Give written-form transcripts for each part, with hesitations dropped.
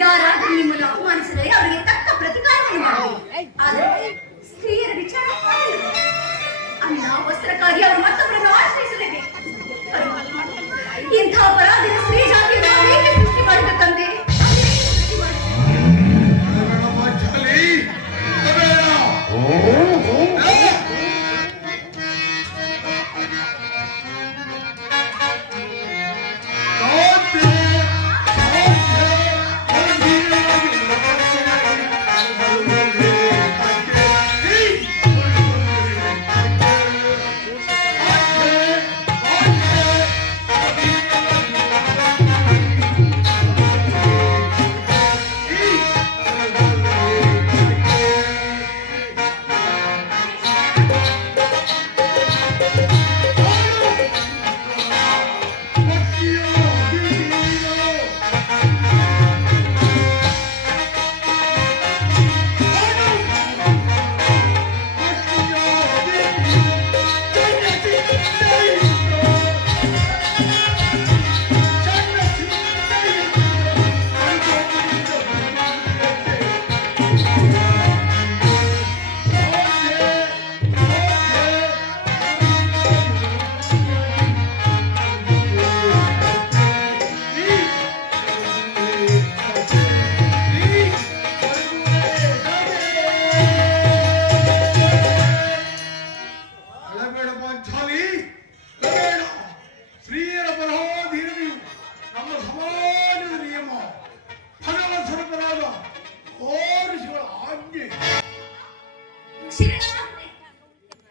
ಯಾರಾದರೂ ನಿಮ್ಮನ್ನು ಅವಮಾನಿಸಿದರೆ ಅವರಿಗೆ ತಕ್ಕ ಪ್ರತಿಕಾರವನ್ನು ಮಾಡಿ. ಆದರೆ ಸ್ತ್ರೀಯರ ವಿಚಾರ ಅನ್ನ ವಸ್ತ್ರಕ್ಕಾಗಿ ಅವರು ಮತ್ತೊಬ್ಬರನ್ನು ಆಶ್ರಯಿಸಲೇಬೇಕು. ಇಂಥ ಅಪರಾಧಿನ ಸ್ತ್ರೀ ಜಾತಿಯನ್ನು ಹೇಗೆ ಸೃಷ್ಟಿ ಮಾಡಬೇಕಂತೆ?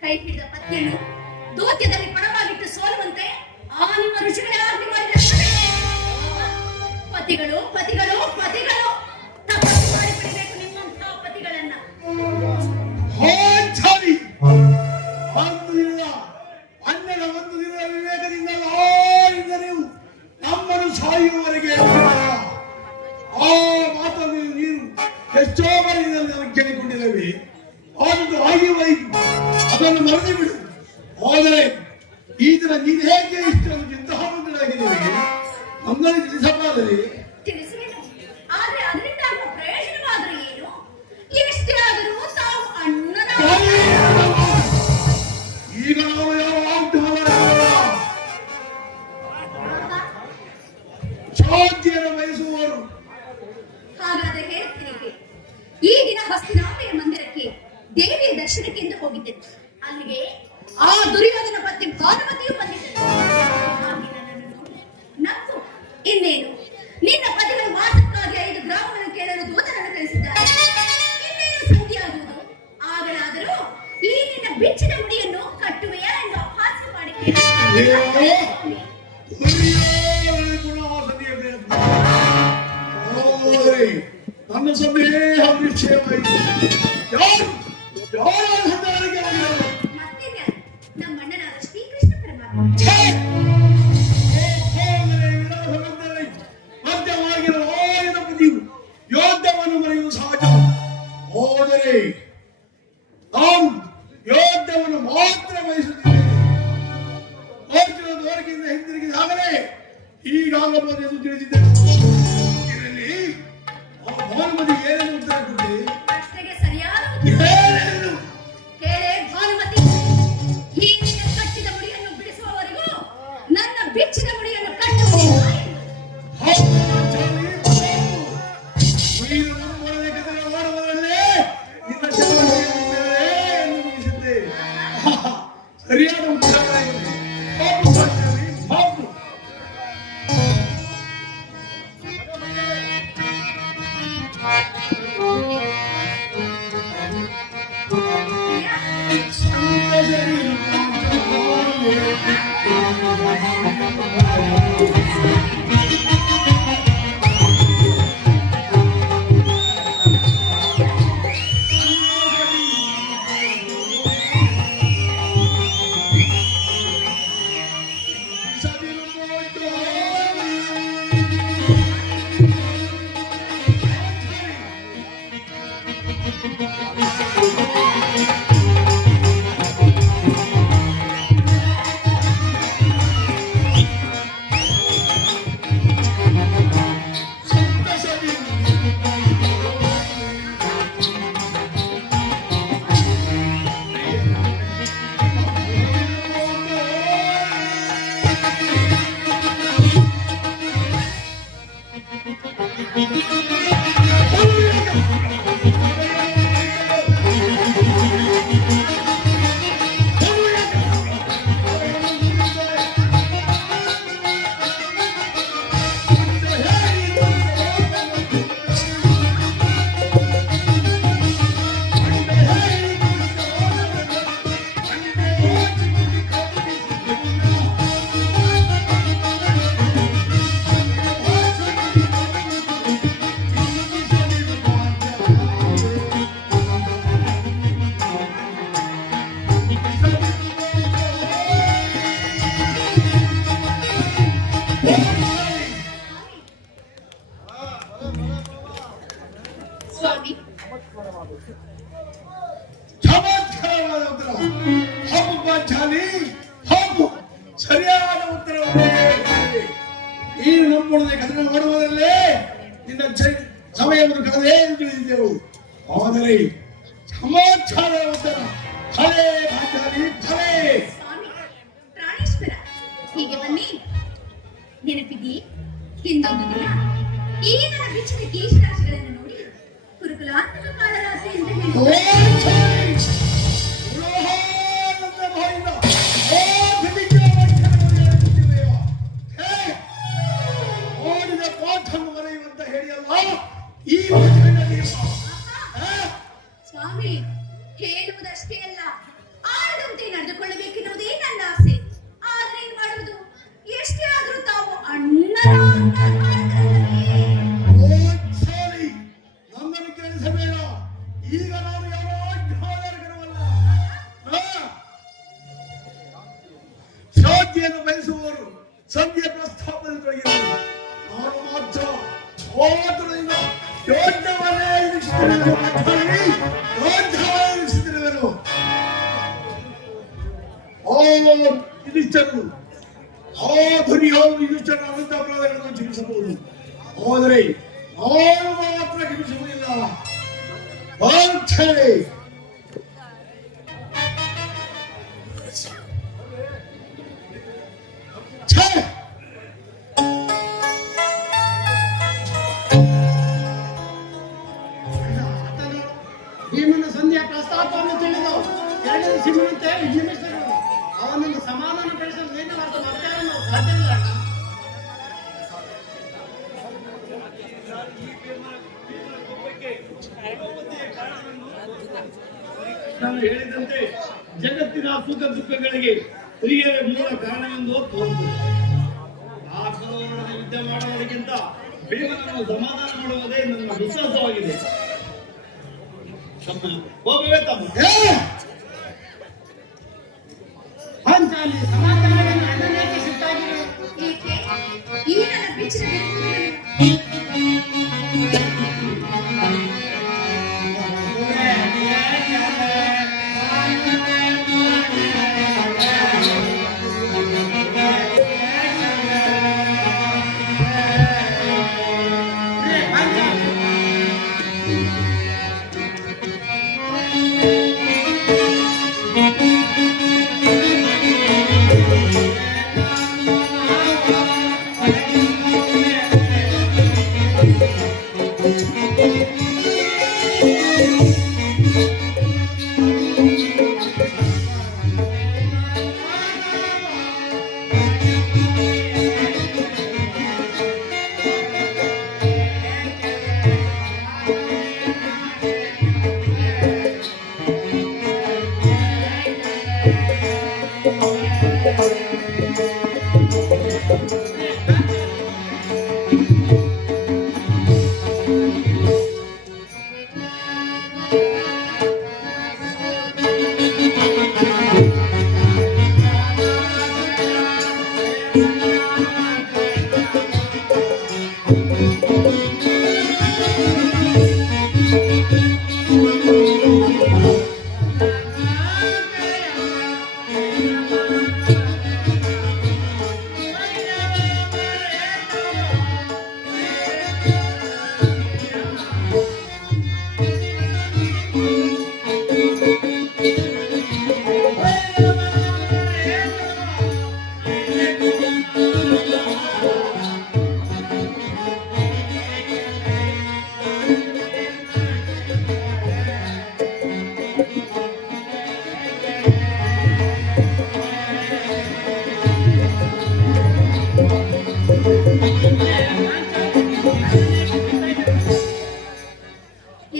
ಕೈ ಹಿಡಿದ ಪತ್ನಿಯನ್ನು ದೂತ್ಯದಲ್ಲಿ ಪಣವಾಗಿಟ್ಟು ಸೋಲುವಂತೆ ಆ ನಿಮ್ಮ ಋಷಿಗಳೇ ಆಜ್ಞೆ ಮಾಡಿದ್ದಾರೆ. ಪತಿಗಳು ಪತಿಗಳು ಪತಿಗಳು ತಪಸ್ಸು ಮಾಡಿ ಬಿಡಬೇಕು ನಿಮ್ಮಂತಹ ಪತಿಗಳನ್ನ. ಒಂದು ದಿನ ಅನ್ನದ ಒಂದು ದಿನ ವಿವೇಕದಿಂದ ಸಾಯುವವರೆಗೆ ಆ ಮಾತನ್ನು ನೀನು ಎಷ್ಟೋ ಮನೆಯಲ್ಲಿ ನಾವು ಕೇಳಿಕೊಂಡಿದ್ದೇವೆ. ಆದದ್ದು ಆಗಿವಾಯಿತು, ಅದನ್ನು ಮರೆತು ಬಿಡು. ಆದರೆ ಈ ದಿನ ನೀನು ಹೇಗೆ ಇಷ್ಟೊಂದು ಯುದ್ಧವಾಗಿದ್ದೇವೆ ನಮ್ಮಲ್ಲಿ ತಿಳಿಸಬಾರದೆ? ತಿಳಿಸುವೆನು, ಆದ್ರೆ ಅದರಿಂದ ಆಗುವ ಪ್ರಯೋಜನವಾದರೂ ಏನು? ಎಷ್ಟೇ ಆದರೂ ತಾವು ಅಣ್ಣನ ಈಗ ನಾವು ಯಾವ ಶಾಂತಿಯನ್ನು ಬಯಸುವವರು. ಹಾಗಾದ್ರೆ ಹೇಳುತ್ತೇನೆ, ಈ ದಿನ ಹಸ್ತಿನಾಪುರ ಮಂದಿರಕ್ಕೆ ದೇವಿಯ ದರ್ಶನಕ್ಕೆಂದು ಹೋಗಿದ್ದೆನು. ಅಲ್ಲಿಗೆ ಆ ದುರ್ಯೋಧನ ಪತ್ನಿ ಭಾನುಮತಿಯು ಬಂದಿದ್ದಳು. ಹಾಗೆ ನನ್ನನ್ನು ನೋಡಿ ನಕ್ಕು, ಇನ್ನೇನು ನಿನ್ನ ಪತಿಗಳ ವಾಸಕ್ಕಾಗಿ 5 ಗ್ರಾಮಗಳನ್ನು ಕೇಳಲು ದೂತನನ್ನು ಕಳಿಸಿದ್ದಾರೆ. ಇನ್ನೇನು ಸಂಧಿಯಾಗುವುದು. ಆಗಲಾದರೂ ಈ ನಿನ್ನ ಬಿಚ್ಚಿದ ಮುಡಿಯನ್ನು ಕಟ್ಟುವೆಯಾ ಎಂದು ಅಪಹಾಸ್ಯ ಮಾಡಿ ನನ್ನ ಸಂದೇಹ ನಿಶ್ಚಯವಾಯಿತು. ಮತ್ತಿನ್ಯಾರು? ನಮ್ಮಣ್ಣನಾದ ಶ್ರೀಕೃಷ್ಣ ಪರಮಾತ್ಮ. ಮಧ್ಯವಾಗಿರುವ ಆಯುಧ ಬುದ್ಧಿಯು ಯೋಧವನ್ನು ಮರೆಯುವುದು ಸಹಜ. ಹೋದರೆ ನಾವು ಯೋಧವನ್ನು ಮಾತ್ರ ಬಯಸುತ್ತೇವೆ. ಅರ್ಜುನದವರೆಗಿಂದ ಹಿಂದಿರುಗಿದಾಗಲೇ ಹೀಗಾಗಬಹುದು ಎಂದು ತಿಳಿದಿದ್ದೇವೆ. ಇದರಲ್ಲಿ ಆ ಭಾನುಮತಿ ಏನೇನು ಉತ್ತರ ಕೊಟ್ಟೆ? ಪ್ರಶ್ನೆಗೆ ಸರಿಯಾದ ಉತ್ತರ ಕೇಳೆ ಭಾನುಮತಿ. ಈ ನಿನ್ನ ಕಟ್ಟಿದ ಮುಡಿಯನ್ನು ಬಿಡಿಸುವವರೆಗೂ ನನ್ನ ಬಿಚ್ಚಿದ ಮುಡಿಯನ್ನು ಕಟ್ಟುವುದು. ಸರಿಯಾದ ಉತ್ತರ ಸ್ವಾಮಿ, ಚಮತ್ಕಾರವಾದ ಉತ್ತರ. ಹಬ್ಬ ಪಾಂಚಾಲಿ, ಹಬ್ಬ ಸರಿಯಾದ ಉತ್ತರವನ್ನೇ ಈ ನಮ್ಮೊಡನೆ ಕಥನ ಮಾಡುವುದರಲ್ಲೇ ನಿನ್ನ ಸಮಯವನ್ನು ಕಳೆದೇ ಎಂದು ತಿಳಿದಿದ್ದೆವು. ಆದರೆ ಚಮತ್ಕಾರದ ಉತ್ತರ. ಫಲೇ ಪಾಂಚಾಲಿ, ಫಲೇ. ಸ್ವಾಮಿ ಪ್ರಾಣೇಶ್ವರ, ಹೀಗೆ ಬನ್ನಿ. ನೆನಪಿದಿ, ಹಿಂದೊಂದು ದಿನ ಈ ನನ್ನ ಬಿಚ್ಚಿದ ಕೇಶರಾಶಿಗಳನ್ನು ನೋಡಿ ಕುರುಕುಲಾತ್ಮಕ ಕಾಲರಾಶಿ ಎಂದು ಓದಿದ ಪಾಠವನ್ನು ಮರೆಯುವಂತ ಹೇಳಿಯಲ್ಲ ಈ ಸ್ವಾಮಿ, ಹೇಳುವುದಷ್ಟೇ ಅಲ್ಲ, ಆಡದಂತೆ ನಡೆದುಕೊಳ್ಳಬೇಕೆನ್ನುವುದೇ ನನ್ನ ಆಸೆ. ಆದ್ರೆ ಏನ್ ಮಾಡುವುದು? ಎಷ್ಟೇ ಆದ್ರೂ ತಾವು ಅಣ್ಣನ ನನ್ನನ್ನು ಕೇಳಿಸಬೇಡ. ಈಗ ನಾನು ಯಾವ ಅಜ್ಞಾನರ್ಗರವಲ್ಲ. ಶಾಂತಿಯನ್ನು ಬಯಸುವವರು ಸಂಧಿಯ ಪ್ರಸ್ತಾಪದಲ್ಲಿ ತೊಡಗಿದ್ದಾರೆ. ನಾನು ಮಾತ್ರ ಹೋದರಿಂದ ಯೋಧವನ್ನೇ ಇರಿಸುತ್ತಿರುವೆನು ಮಾತಾಡಿ ಯೋಧವನ್ನೇ ಇರಿಸುತ್ತಿರುವೆನು. ಓ ಯುಧಿಷ್ಠಿರನು ಆ ದುರ್ಯೋಧನ ಯುಧಿಷ್ಠಿರನ ಅನಂತ ಅಪರಾಧಗಳನ್ನು ಕ್ಷಮಿಸಬಹುದು, ಆದರೆ ನಾನು ಮಾತ್ರ ಕ್ಷಮಿಸುವುದಿಲ್ಲ. ವಾಂಛೆ ಛೇ ಭೀಮನ ಸಂಧಿಯ ಪ್ರಸ್ತಾಪವನ್ನು ತಿಳಿದು ಎರಡನೇ ಸಿಂಹನಂತೆ ನಿಮಿಷಗಳು ಅವನನ್ನು ಸಮಾಧಾನಪಡಿಸಲು ಏನು ಅರ್ಥ ಮಾಡ್ತಾರನ್ನೋ ಸಾಧ್ಯವಿಲ್ಲ. ನಾನು ಹೇಳಿದಂತೆ ಜಗತ್ತಿನ ಸುಖ ದುಃಖಗಳಿಗೆ ಹಿರಿಯರೇ ಮೂಲ ಕಾರಣವೆಂದು ತೋರುತ್ತದೆ. ಆ ಸರೋವರದ ಯುದ್ಧ ಮಾಡುವುದಕ್ಕಿಂತ ಭೀಮನನ್ನು ಸಮಾಧಾನ ಮಾಡುವುದೇ ನನ್ನ ವಿಶ್ವಾಸವಾಗಿದೆ. ಹೋಗವೇ ತಮ್ಮ ಪಂಚಾಲಿ ಸಮಾಧಾನವನ್ನು ಅಣ್ಣನೇಕೆ ಸಿಟ್ಟಾಗಿರು. ಏಕೆ ಈ ನನ್ನ ಬಿಚ್ಚಿನ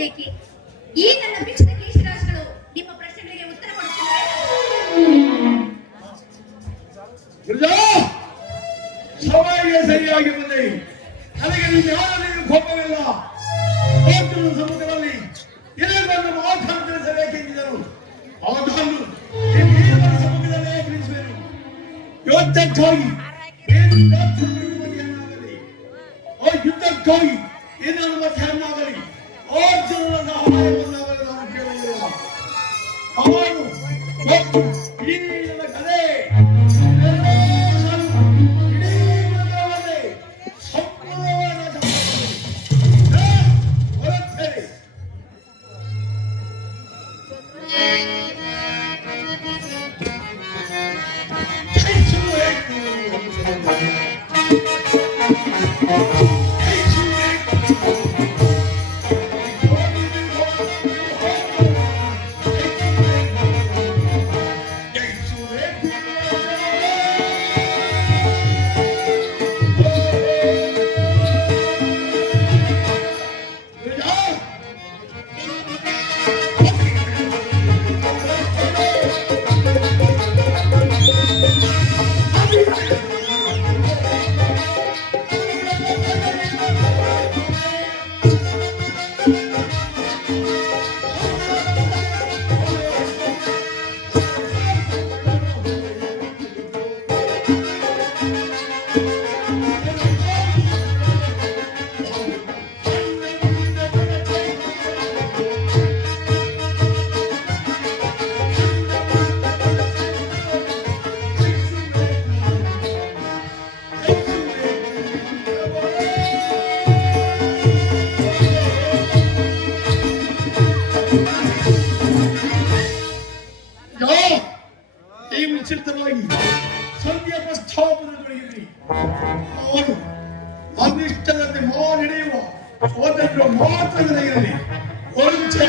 ಏಕೆ ಈ ನನ್ನ ಬಿಚ್ಚಿದ ಕೇಶರಾಶಿಗಳು ನಿಮ್ಮ ಪ್ರಶ್ನೆಗಳಿಗೆ ಉತ್ತರ ಕೊಡುತ್ತಿವೆ. ಗಿರಿಜಾ, ಸಮಯ ಸರಿಯಾಗಿ ಬಂದೆ. ನನಗೆ ನೀನು ಕೋಪವಿಲ್ಲ. ಕೋಪದ ಸಮ್ಮುಖದಲ್ಲಿ ಏನನ್ನು ಮಾತಾಡ ತಿಳಿಸಬೇಕೆಂದಿದ್ದರು. ಅವಧಾನು ಈ ಭೀಮನ ಸಮ್ಮುಖದಲ್ಲೇ ತಿಳಿಸುವೆನು. ಯುದ್ಧಕ್ಕಾಗಿ ಯುದ್ಧಕ್ಕಾಗಿ ಇನ್ನೊಂದು ಮಧ್ಯಾಹ್ನಾಗಲಿ ಅರ್ಜುನನ ಸಹಾಯ ಬಂದಾಗಲೇ ನಾನು ಕೇಳುವುದಿಲ್ಲ. ಅವನು ಮತ್ತು ಈ ನನ್ನ ಕಲೆ ಹೌದು, ನನ್ನಿಷ್ಟದಂತೆ ಮೋ ನಡೆಯುವ ಸ್ವಾತಂತ್ರ್ಯ ಮಾತ್ರ ನನಗಿರಲಿ. ವಂಚೆ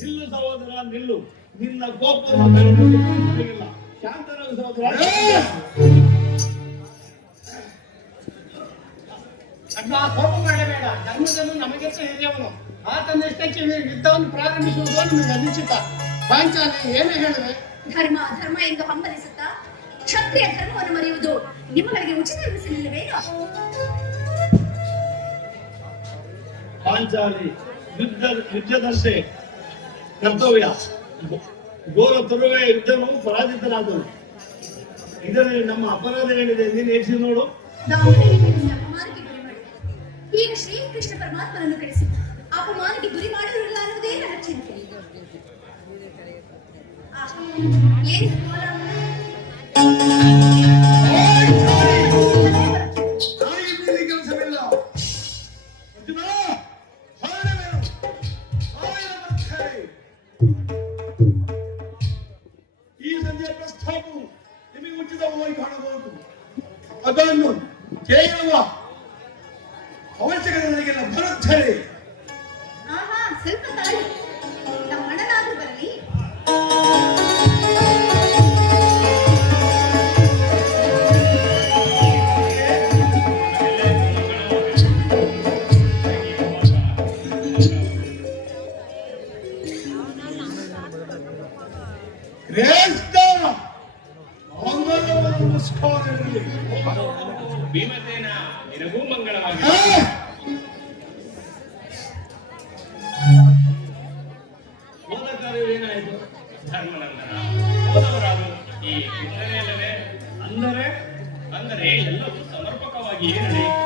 ನಿಲ್ಲು ಸಹೋದರ ನಿಲ್ಲು. ನಿನ್ನ ಕೋಪವನ್ನು ತಡೆಯುವುದಿಲ್ಲ. ಶಾಂತರಾಗು ಸಹೋದರ. ಅಣ್ಣ, ಕೋಪ ಮಾಡಬೇಡ. ಧರ್ಮದನ್ನು ನಮಗೆತ್ತ ಹಿರಿಯವನು. ಆತನ ಇಷ್ಟಕ್ಕೆ ಯುದ್ಧವನ್ನು ಪ್ರಾರಂಭಿಸುವುದು ನಿಮಗೆ ಅನಿಶ್ಚಿತ. ಪಾಂಚಾಲಿ ಏನು ಹೇಳಿದೆ? ಧರ್ಮ ಧರ್ಮ ಎಂದು ಹಂಬಲಿಸುತ್ತಾ ಕ್ಷತ್ರಿಯ ಧರ್ಮವನ್ನು ಮರೆಯುವುದು ನಿಮ್ಮಗಳಿಗೆ ಉಚಿತವೆನಿಸಲಿಲ್ಲವೇನೋ? ಪಾಂಚಾಲಿ ಯುದ್ಧದಂತೆ ಕರ್ತವ್ಯ. ಘೋರ ತರುವೆ ಯುದ್ಧನು ಪರಾಜಿತರಾದರು. ಇದರಲ್ಲಿ ನಮ್ಮ ಅಪರಾಧ ಏನಿದೆ ನೀನು ಯೋಚಿಸಿ ನೋಡು. ದಾವಣಗೆರೆಯಿಂದ ಅಪಮಾನಕ್ಕೆ ಗುರಿ ಮಾಡಿ ಈಗ ಶ್ರೀಕೃಷ್ಣ ಪರಮಾತ್ಮನನ್ನು ಕಳಿಸಿ ಅಪಮಾನಕ್ಕೆ ಗುರಿ ಮಾಡಿರಲಿಲ್ಲ ಅನ್ನೋದೇ ನನ್ನ ಚಿಂತೆ. ಏನು ತಾಯಿ ಕೆಲಸವಿಲ್ಲ. ಅರ್ಜುನ, ಹೊರಡಬೇಡ. ಸಾವಿರ ಮತ್ತೆ. ಈ ಸಂಜೆಯ ಪ್ರಸ್ತಾಪವು ನಿಮಗೆ ಉಚಿತವಾಗಿ ಕಾಣಬಹುದು. ಅದನ್ನು ಕೇಳುವ ಅವಶ್ಯಕತೆ ನನಗೆಲ್ಲ ಬರುತ್ತದೆ. ಆಹಾ, ಸ್ವಲ್ಪ ತಾಳಿ ನಮ್ಮ ಅಣ್ಣನಾದ್ರೂ ಬರಲಿ. ಭೀಮಸೇನ ನಿನಗೂ ಮಂಗಳವಾಗಿ. ಹೋದ ಕಾರ್ಯವೇನಾಯಿತು? ಧರ್ಮನಂದನ ಹೋದವರಾರು ಈ ಕೃಷ್ಣನೇ ಅಲ್ಲವೇ? ಅಂದರೆ ಎಲ್ಲವೂ ಸಮರ್ಪಕವಾಗಿಯೇ ನಡೆಯಿತು.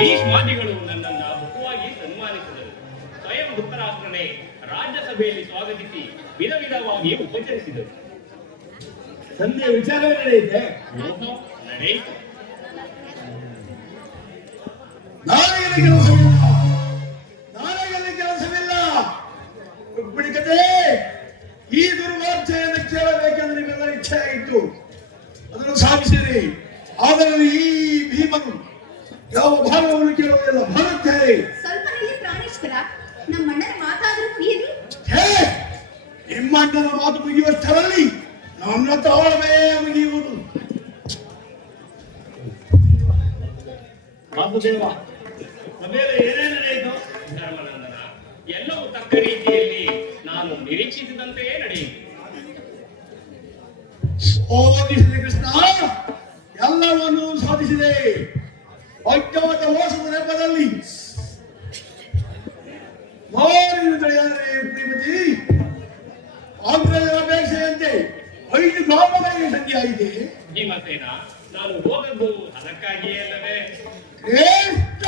ಭೀಷ್ಮಾದಿಗಳು ನನ್ನನ್ನ ಬಹುವಾಗಿ ಸನ್ಮಾನಿಸಿದರು. ಸ್ವಯಂ ಧೃತರಾಷ್ಟ್ರನೇ ರಾಜ್ಯಸಭೆಯಲ್ಲಿ ಸ್ವಾಗತಿಸಿ ವಿಧ ವಿಧವಾಗಿ ಉಪಚರಿಸಿದರು. ಸಂಜೆ ವಿಚಾರ ನಡೆಯುತ್ತೆ. ನಡೆಯಿತು. ನಾಳೆಯಲ್ಲಿ ಕೆಲಸವಿಲ್ಲ. ನಾಳೆಯಲ್ಲಿ ಕೆಲಸವಿಲ್ಲ. ರುಕ್ಮಿಣಿಕತೆ, ಈ ದುರ್ವಾರ್ತೆಯನ್ನು ಕೇಳಬೇಕೆಂದ್ರೆ ನಿಮ್ಮೆಲ್ಲರ ಇಚ್ಛೆ ಆಯಿತು. ಅದನ್ನು ಸಾಧಿಸಿರಿ. ಆದರೆ ಈ ಭೀಮನು ಯಾವ ಭಾಗವನ್ನು ಕೇಳುವುದಿಲ್ಲ. ಬರುತ್ತೇನೆ. ಸ್ವಲ್ಪ ನಿಲ್ಲಿ ಪ್ರಾಣೇಶ್ವರ, ನಮ್ಮ ಅಣ್ಣನ ಮಾತಾದರೂ ಮುಗಿಯಲಿ. ನಿಮ್ಮ ಅಣ್ಣನ ಮಾತು ಮುಗಿಯುವಷ್ಟರಲ್ಲಿ ನನ್ನ ತಾಳ್ಮೆ ಮುಗಿಯುವುದು. ವಾಸುದೇವ, ಸಭೆಯಲ್ಲಿ ಏನೇನು ನಡೆಯಿತು? ಧರ್ಮನಂದನ, ಎಲ್ಲವೂ ತಕ್ಕ ರೀತಿಯಲ್ಲಿ ನಾನು ನಿರೀಕ್ಷಿಸಿದಂತೆಯೇ ನಡೆಯಿತು. ಸಾಧಿಸಿದೆ ಕೃಷ್ಣ, ಎಲ್ಲವನ್ನೂ ಸಾಧಿಸಿದೆ. ಅಜ್ಞಾತ ಮೋಸದ ನೆಪದಲ್ಲಿ ಸಂಧ್ಯಾ ಇದೆ. ಭೀಮಸೇನ, ನಾನು ಹೋದದ್ದು ಅದಕ್ಕಾಗಿಯೇ ಅಲ್ಲವೇ? ಶ್ರೇಷ್ಠ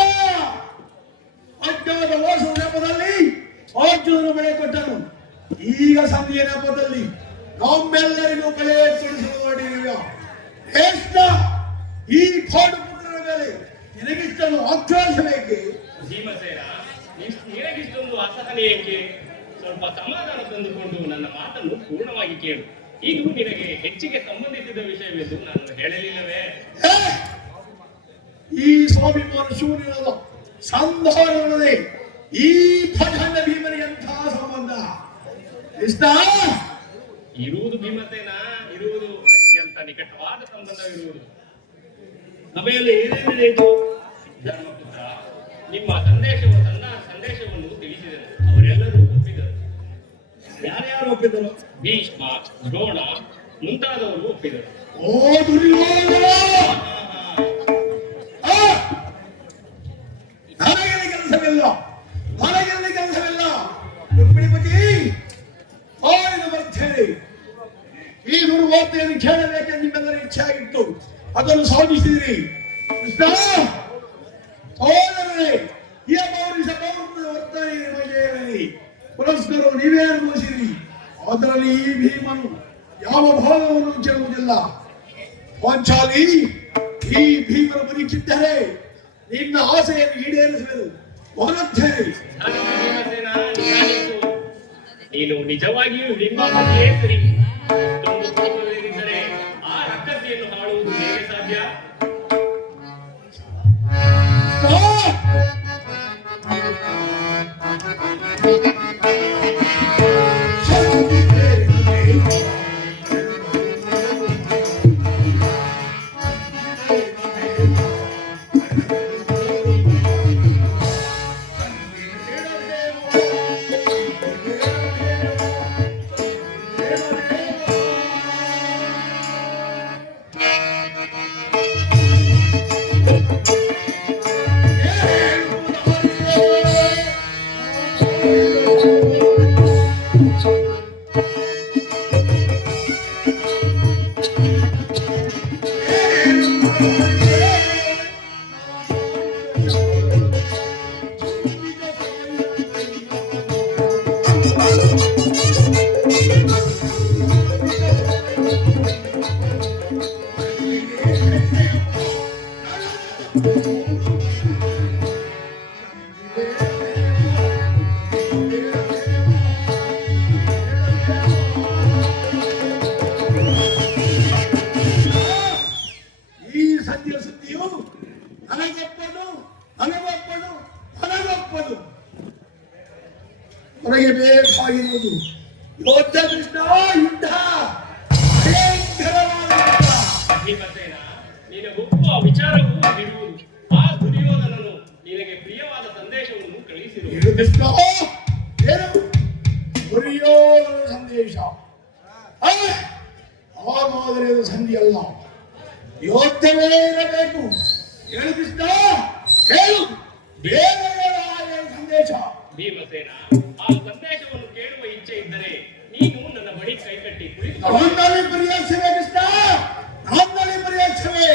ಅಜ್ಞಾತ ವಾಸ ನೆಪದಲ್ಲಿ ಅರ್ಜುನನು ಬೆಳೆ ಕೊಟ್ಟನು. ಈಗ ಸಂಧಿಯ ನೆಪದಲ್ಲಿ ನಮ್ಮೆಲ್ಲರಿಗೂ ಬೆಳೆ ಕೊಡಿಸಲು ಹೊರಟಿರುವ ಶ್ರೇಷ್ಠ ಈ ಪಾಡು ಪುತ್ರನ ಮೇಲೆ ನಿನಗಿಷ್ಟನ್ನು ಆಕ್ರೋಶ ಬೇಕೆ? ಭೀಮಸೇನ, ನಿನಗಿಷ್ಟೊಂದು ಅಸಹನೆ ಏಕೆ? ಸ್ವಲ್ಪ ಸಮಾಧಾನ ತಂದುಕೊಂಡು ನನ್ನ ಮಾತನ್ನು ಪೂರ್ಣವಾಗಿ ಕೇಳು. ಇದು ನಿನಗೆ ಹೆಚ್ಚಿಗೆ ಸಂಬಂಧಿಸಿದ ವಿಷಯವೆಂದು ನಾನು ಹೇಳಲಿಲ್ಲವೇ? ಏ, ಈ ಸ್ವಾಭಿಮಾನ ಶೂನ್ಯವಾದ ಸಂಧಾನವೇ ಈ ಪ್ರಧಾನ ಭೀಮನಿಗೆ ಅಂತಹ ಸಂಬಂಧ ಇಷ್ಟ ಇರುವುದು ಭೀಮಸೇನ, ಇರುವುದು ಅತ್ಯಂತ ನಿಕಟವಾದ ಸಂಬಂಧವಿರುವುದು. ಸಭೆಯಲ್ಲಿ ಏನೇನು ನಡೆಯಿತು? ಧರ್ಮಪುತ್ರ ನಿಮ್ಮ ಸಂದೇಶವನ್ನು ತಿಳಿಸಿದರು. ಅವರೆಲ್ಲರೂ ಒಪ್ಪಿದರು. ಯಾರ್ಯಾರು ಒಪ್ಪಿದರು? ಭೀಷ್ಮ, ದ್ರೋಣ ಮುಂತಾದವರು ಒಪ್ಪಿದರು. ಓ ದುರ್ಯೋಧನ, ನನಗೆ ಕೆಲಸವಿಲ್ಲ, ನನಗೆ ಕೆಲಸವಿಲ್ಲ. ರುಕ್ಮಿಣಿಪತಿ ಆಯ್ದು ಬರ್ತೇನೆ. ಈ ದುರ್ವಾರ್ತೆಯನ್ನು ಕೇಳಬೇಕೆಂದು ನಿಮ್ಮೆಲ್ಲರ ಇಚ್ಛೆ ಆಗಿತ್ತು, ಅದನ್ನು ಸಾಧಿಸಿದಿರಿ. ಕೃಷ್ಣ ಸೋದರರೇ, ಈ ಪೌರುಷ ವರ್ತನೆ ಪುರಸ್ಕರು ನೀವೇ ಅನುಭವಿಸಿರಿ. ಅದರಲ್ಲಿ ಈ ಭೀಮನು ಯಾವ ಭಾವವನ್ನು ಚೆಲ್ಲುವುದಿಲ್ಲ. ಪಾಂಚಾಲಿ, ಈ ಭೀಮನ ಬದುಕಿದ್ದರೆ ನಿನ್ನ ಆಸೆಯನ್ನು ಈಡೇರಿಸುವುದು ಹೊರತ್ತೇನೆ. ಭೀಮಸೇನ, ನೀನು ನಿಜವಾಗಿಯೂ ಬಿಂಬಾಪತಿಯೇ ಸರಿ. ಒಂದು ಕೋಪವಿಲ್ಲದಿದ್ದರೆ ಆ ರಕ್ಕಸಿಯನ್ನು ಹಾಳುವುದು ಹೇಗೆ ಸಾಧ್ಯ? ಈ ಸದ್ಯ ಸುದ್ದಿಯು ನನಗೊಪ್ಪದು, ನನಗೊಪ್ಪದು, ನನಗೊಪ್ಪದು. ನನಗೆ ಬೇಕಾಗಿರುವುದು ಯೋಧ ಕೃಷ್ಣ ಯುದ್ಧ, ಭಯಂಕರವಾದ ಯುದ್ಧ. ಭೀಮಸೇನ, ನಿನಗೊಪ್ಪುವ ವಿಚಾರವೂ ಬಿಡುವುದು. ಆ ದುರ್ಯೋಧನನು ನಿನಗೆ ಪ್ರಿಯವಾದ ಸಂದೇಶವನ್ನು ಕಳುಹಿಸಿರುವುದು. ಏನು ಕೃಷ್ಣ? ಏನು ದುರ್ಯೋಧನ ಸಂದೇಶ? ಹಾಗಾದರೆ ಅದು ಸಂಧಿ ಅಲ್ಲ, ಯೋಧವೇ ಇರಬೇಕು. ಹೇಳು ಕೃಷ್ಣ, ಹೇಳು. ಬೇರೆ ಸಂದೇಶ? ಭೀಮಸೇನ, ಆ ಸಂದೇಶವನ್ನು ಕೇಳುವ ಇಚ್ಛೆ ಇದ್ದರೆ ನೀನು ನನ್ನ ಬಳಿ ಕೈಕಟ್ಟಿ ಕುಳಿತು. ನನ್ನಲ್ಲಿ ಪರ್ಯಾಸವೇ ಕೃಷ್ಣ, ನನ್ನಲ್ಲಿ ಪರ್ಯಾಸವೇ.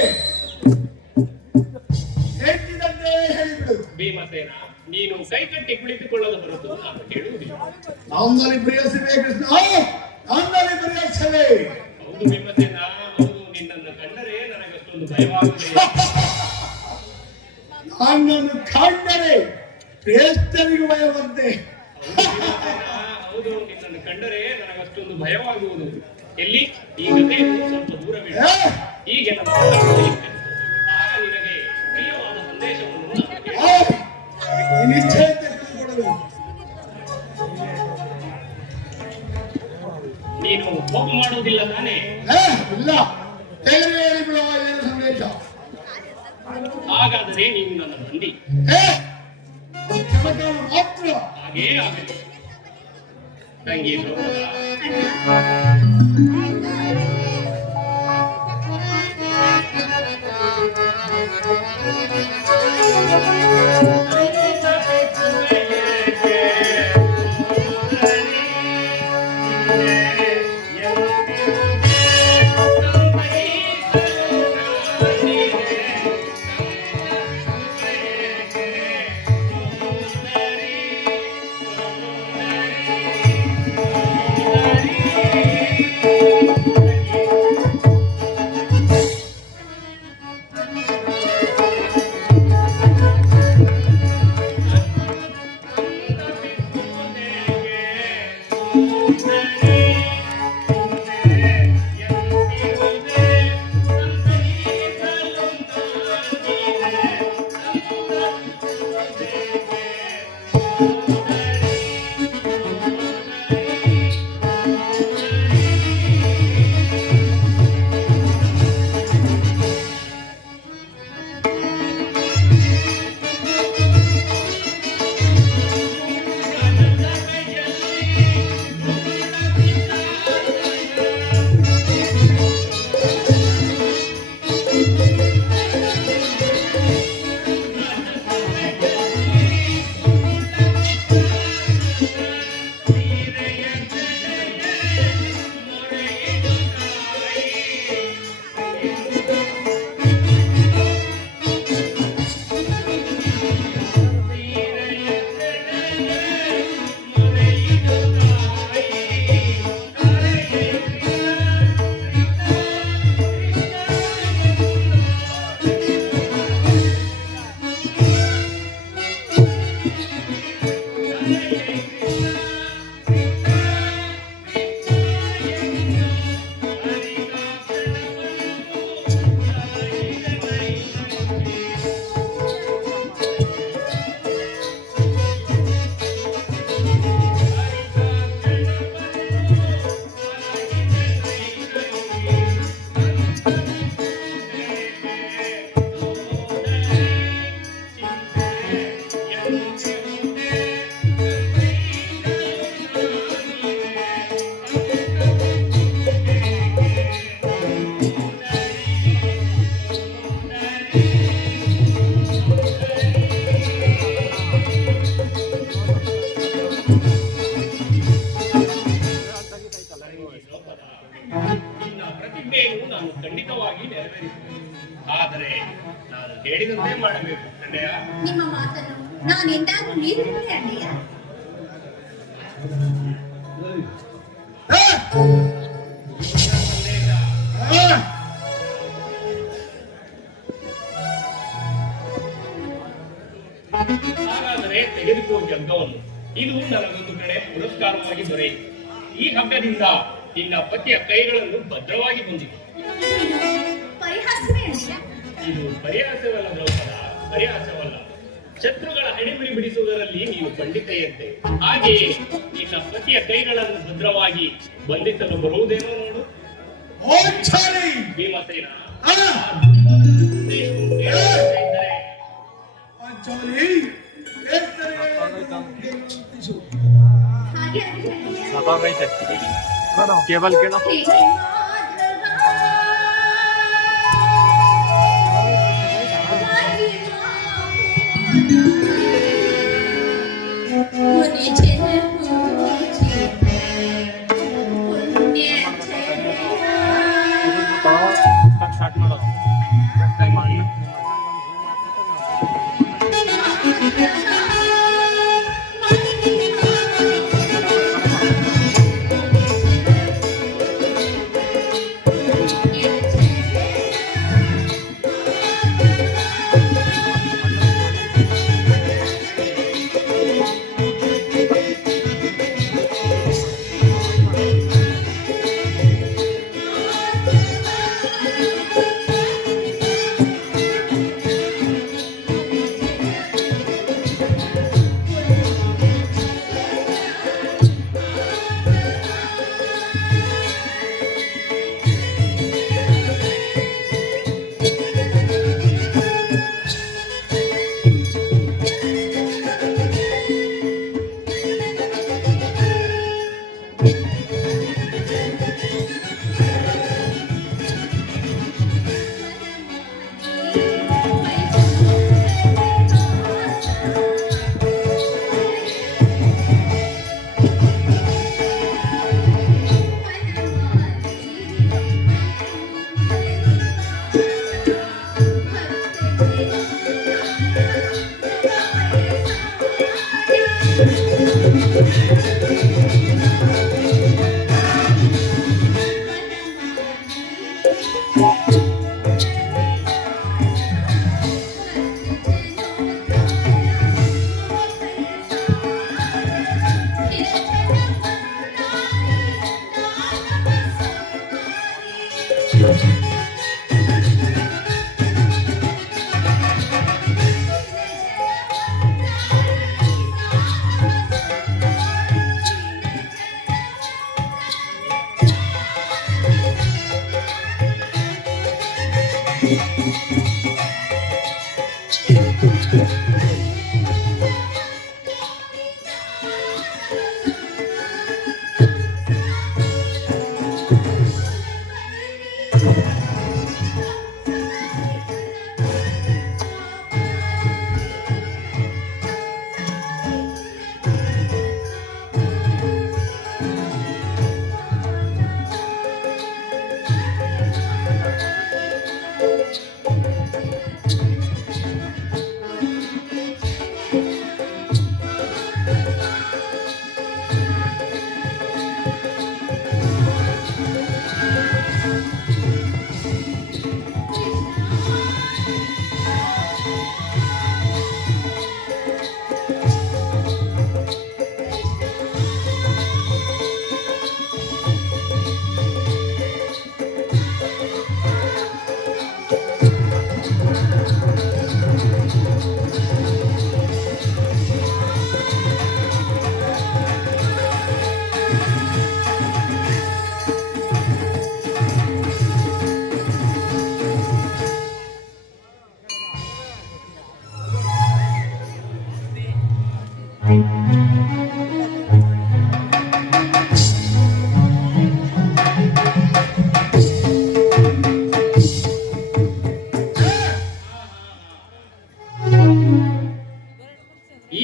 ಹೆಚ್ಚಿದಂತೆ ಹೇಳಿಬಿಡು. ಭೀಮಸೇನ, ನೀನು ಕೈಕಟ್ಟಿ ಕುಳಿತುಕೊಳ್ಳದ ಹೊರತು ನಾನು ಕೇಳುವುದಿಲ್ಲ. ನನ್ನಲ್ಲಿ ಪರ್ಯಾಸವೇ ಕೃಷ್ಣ, ನನ್ನಲ್ಲಿ ಪರ್ಯಾಸವೇ. ಹೌದು ಭೀಮಸೇನ, ಹೌದು. ನಿನ್ನನ್ನು ಕಂಡರೆ ನನಗಷ್ಟೊಂದು ಭಯವಾಗುತ್ತದೆ. ನನ್ನನ್ನು ಕಂಡರೆ ಶ್ರೇಷ್ಠನಿಗೂ ಭಯವಂತೆ. ಹೌದು, ನಿನ್ನನ್ನು ಕಂಡರೆ ನನಗಷ್ಟೊಂದು ಭಯವಾಗುವುದು. ಎಲ್ಲಿ ಈ ಗದೆಯನ್ನು ಸ್ವಲ್ಪ ದೂರವಿಡ. ಹೀಗೆ ನನ್ನ ಆಗ ನಿನಗೆ ಪ್ರಿಯವಾದ ಸಂದೇಶವನ್ನು ನಾನು ಕೇಳುತ್ತೇನೆ. ನಿಶ್ಚಯತೆ ತಿಳಿದುಕೊಳ್ಳಲು ನೀನು ಕೋಪ ಮಾಡುವುದಿಲ್ಲ ತಾನೇ? ಇಲ್ಲ. ಬೇರೆ ಹೇಳಿಬಿಡುವ ಏನು ಸಂದೇಶ? ಹಾಗಾದರೆ ನೀವು ನನ್ನ ಬಂದಿ. ಚಮತ್ಕಾರ ಮಾತ್ರ. ಹಾಗೇ ಆಗಲಿ. ತಂಗಿ ದ್ರೌಪದ, ನಿನ್ನ ಪ್ರತಿಜ್ಞೆಯನ್ನು ನಾನು ಖಂಡಿತವಾಗಿ ನೆರವೇರಿಸುತ್ತೇನೆ. ಆದರೆ ನಾನು ಹೇಳಿದಂತೆ ಮಾಡಬೇಕು ಅಣ್ಣಯ್ಯ. ನಿಮ್ಮ ಮಾತನ್ನು ನಾನೆಂದಾದ್ರೂ ಮೀರಿರುವೆ ಅಣ್ಣಯ್ಯ. ಹಾಗಾದರೆ ತೆಗೆದುಕೋ ಜಗ್ಗವನ್ನು. ಇದು ನನಗೊಂದು ಕಡೆ ಪುರಸ್ಕಾರವಾಗಿ ದೊರೆಯಿತು. ಈ ಹಗ್ಗದಿಂದ ನಿನ್ನ ಪತಿಯ ಕೈಗಳನ್ನು ಭದ್ರವಾಗಿ ಬಂದಿದೆ. ಪರಿಹಾಸವೇ ಅಣ್ಣಯ್ಯ. ಇದು ಪರಿಹಾಸವಲ್ಲ ದ್ರೌಪದ, ಪರಿಹಾಸವಲ್ಲ. ಶತ್ರುಗಳ ಹಣಿಬಿಡಿ ಬಿಡಿಸುವುದರಲ್ಲಿ ನೀನು ಪಂಡಿತೆಯಂತೆ. ಹಾಗೆಯೇ ನಿನ್ನ ಪತಿಯ ಕೈಗಳನ್ನು ಭದ್ರವಾಗಿ ಬಂಧಿಸಲು ಬರುವುದೇನೋ ನೋಡು. ಭೀಮಸೇನ ಹಾಗೆ ಆಗಲಿ ಅಣ್ಣಯ್ಯ. केबल के ना स्टार्ट माडो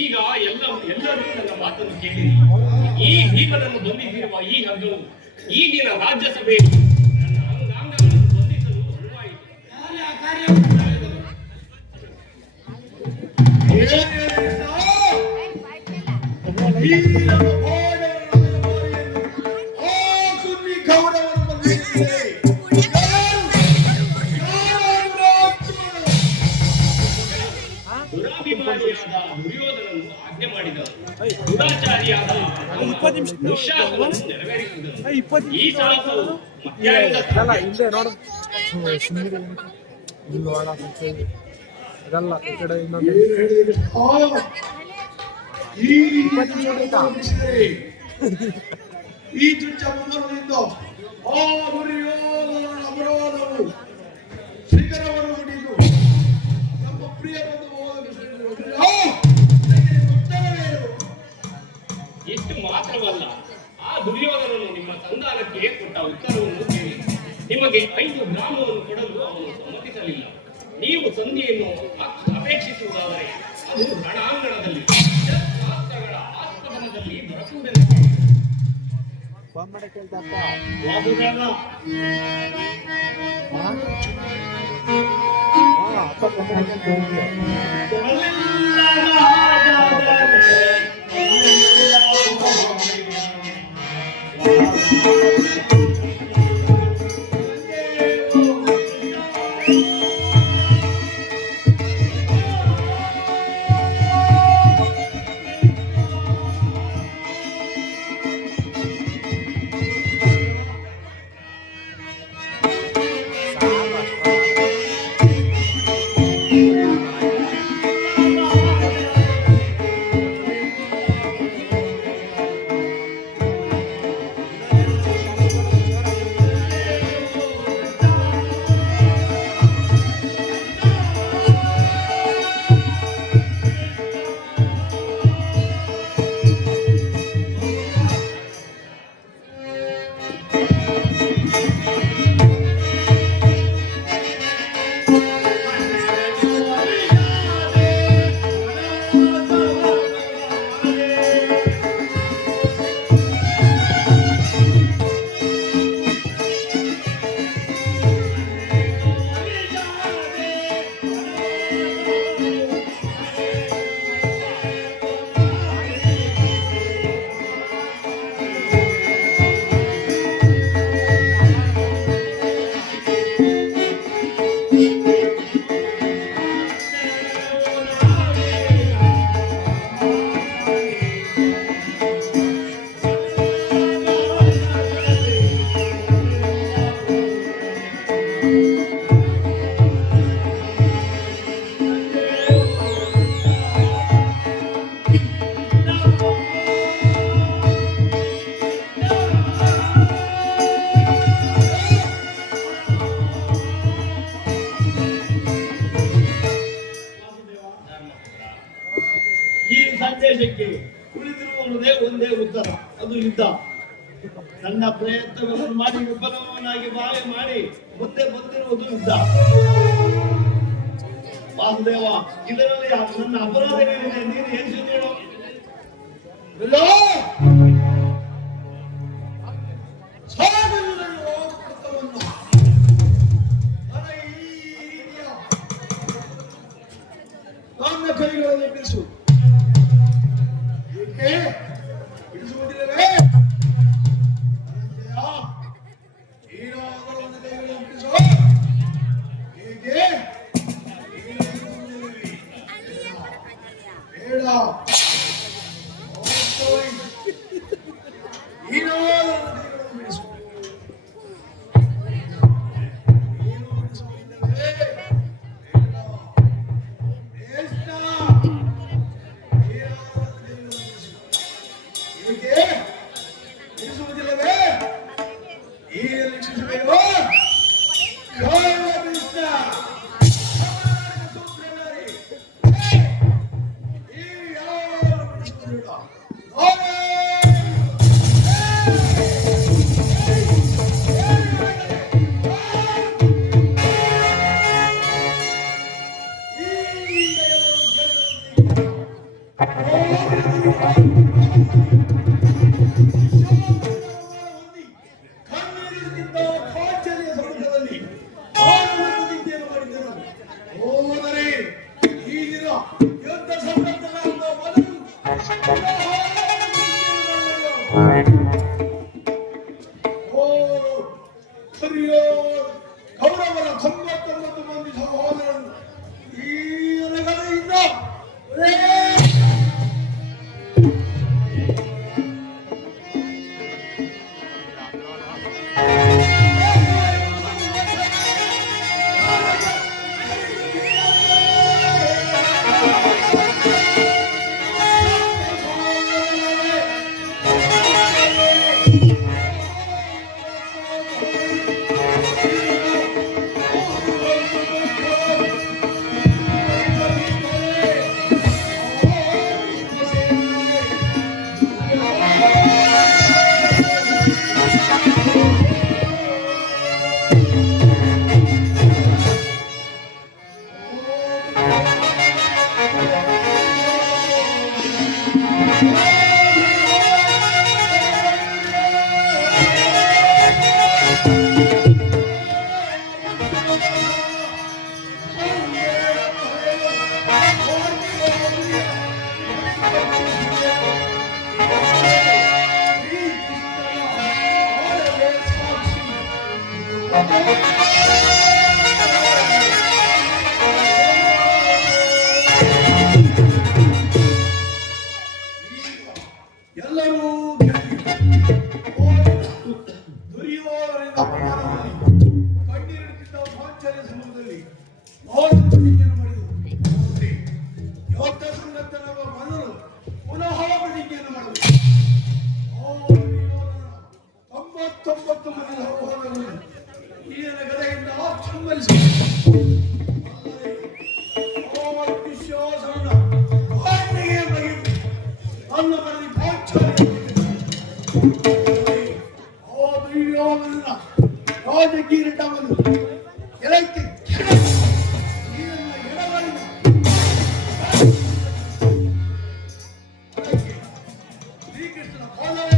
ಈಗ ಎಲ್ಲರೂ ನನ್ನ ಮಾತನ್ನು ಕೇಳಿರಿ. ಈ ಭೀಮನನ್ನು ಬಂಧಿಸಿರುವ ಈ ಹಗ್ಗವು ಈಗಿನ ರಾಜ್ಯಸಭೆಯಲ್ಲಿ ನನ್ನ ಅಂಗಾಂಗಗಳನ್ನು ಬಂಧಿಸಲು ಶುರುವಾಯಿತು. ಯಾರೇ ಆ ಕಾರ್ಯವನ್ನು ಮಾಡಿದರು? ದುರಾಭಿಮಾನಿಯಾದ ದುರ್ಯೋಧನನು ಆಜ್ಞೆ ಮಾಡಿದನು, ದುರಾಚಾರಿಯಾದ ದುಶ್ಯಾಸನನು ನೆರವೇರಿಸಿದನು. ಈ ಸಾಹಸವು ಮತ್ಯಾರಿಂದ ಅದಲ್ಲ ಈ ಕಡೆ ಇನ್ನೊಂದು ಈ ತುಚ್ಛ ಮುಂಬರದಿಂದ ಆ ದುರ್ಯೋಧನನ ಅಪರಾಧವು ಶಿಖರವನ್ನು ಮುಟ್ಟಿದ್ದು ನಮ್ಮ ಪ್ರಿಯ ಬಂಧು ಇಷ್ಟು ಮಾತ್ರವಲ್ಲ, ಆ ದುರ್ಯೋಧನನು ನಿಮ್ಮ ಸಂಧಾನಕ್ಕೆ ಕೊಟ್ಟ ಉತ್ತರವನ್ನು ಕೇಳಿ ನಿಮಗೆ 5 ಗ್ರಾಮವನ್ನು ಕೊಡಲು ಅವನು ಸಮ್ಮತಿಸಲಿಲ್ಲ. ನೀವು ಸಂಧಿಯನ್ನು ಅಪೇಕ್ಷಿಸುವುದಾದರೆ ಅದು ರಣಾಂಗಣದಲ್ಲಿ ಶಸ್ತ್ರಾಸ್ತ್ರಗಳ ಆಸ್ಪದನದಲ್ಲಿ ದೊರಕುವುದೆಂದು ಸಂದೇಶಕ್ಕೆ ಉಳಿದಿರುವುದೇ ಒಂದೇ ಉತ್ತರ, ಅದು ಯುದ್ಧ. ನನ್ನ ಪ್ರಯತ್ನಗಳನ್ನು ಮಾಡಿ ವಿಫಲವನ್ನಾಗಿ ಬಾಳೆ ಮಾಡಿ ಮುಂದೆ ಬಂದಿರುವುದು ಯುದ್ಧ. ವಾಸುದೇವ, ಇದರಲ್ಲಿ ನನ್ನ ಅಪರಾಧವೇನಿದೆ? ನೀನು ಎನಿಸಿ ನೋಡು. ನನ್ನ ಕೈಗಳನ್ನು ಬಿಡಿಸು. ಬಿಡಿಸುವುದಿಲ್ಲವೇ? ಏನಾದರೂ ಒಂದು ಕೈಗಳನ್ನು ಬಿಡಿಸು. ಹೇಗೆ? ಬೇಡ. ಕಣ್ಣೀರಿನಿಂದ ಕಾಂಚನೆಯ ಸಮುದ್ರದಲ್ಲಿ ಆನಂದ ನಿದ್ದೆಯನ್ನು ಮಾಡಿದರು. ಹೋದರೆ ಈ ದಿನ ಯುದ್ಧ ಸಂದರ್ಭದ ಮೊದಲು ಕೌರವರ 99 ಮಂದಿ ಸಹೋದರರು ಈ ಅಲೆಗಡೆಯಿಂದ ಎಲ್ಲರೂ ದುರ್ಯೋಧನರಿಂದ ಪ್ರಮಾಣದಲ್ಲಿ ಕಣ್ಣೀರಿನಿಂದ ಪಾಂಚಾಲ ಸಮೂಹದಲ್ಲಿ ಆನಂದ ಪ್ರತಿಜ್ಞೆಯನ್ನು ಮಾಡಿದರು. ಯೋಧ ಸಂಗತನವ ಮೊದಲು ಪುನಃ ಪ್ರತಿಜ್ಞೆಯನ್ನು ಮಾಡಬೇಕು. 99 ಮಂದಿ ಸಹೋದರರು ಈಯನ ಗದೆಯಿಂದ ಚುಂಬಲಿಸಿದರು. ವಿಶ್ವಾಸವನ್ನ ಆಜ್ಞೆಯ ಬಗ್ಗೆ ನನ್ನ ಬರದಿ ರಾಜಕೀಯವನ್ನು ಎಲಕ್ಕೆ ಶ್ರೀಕೃಷ್ಣನ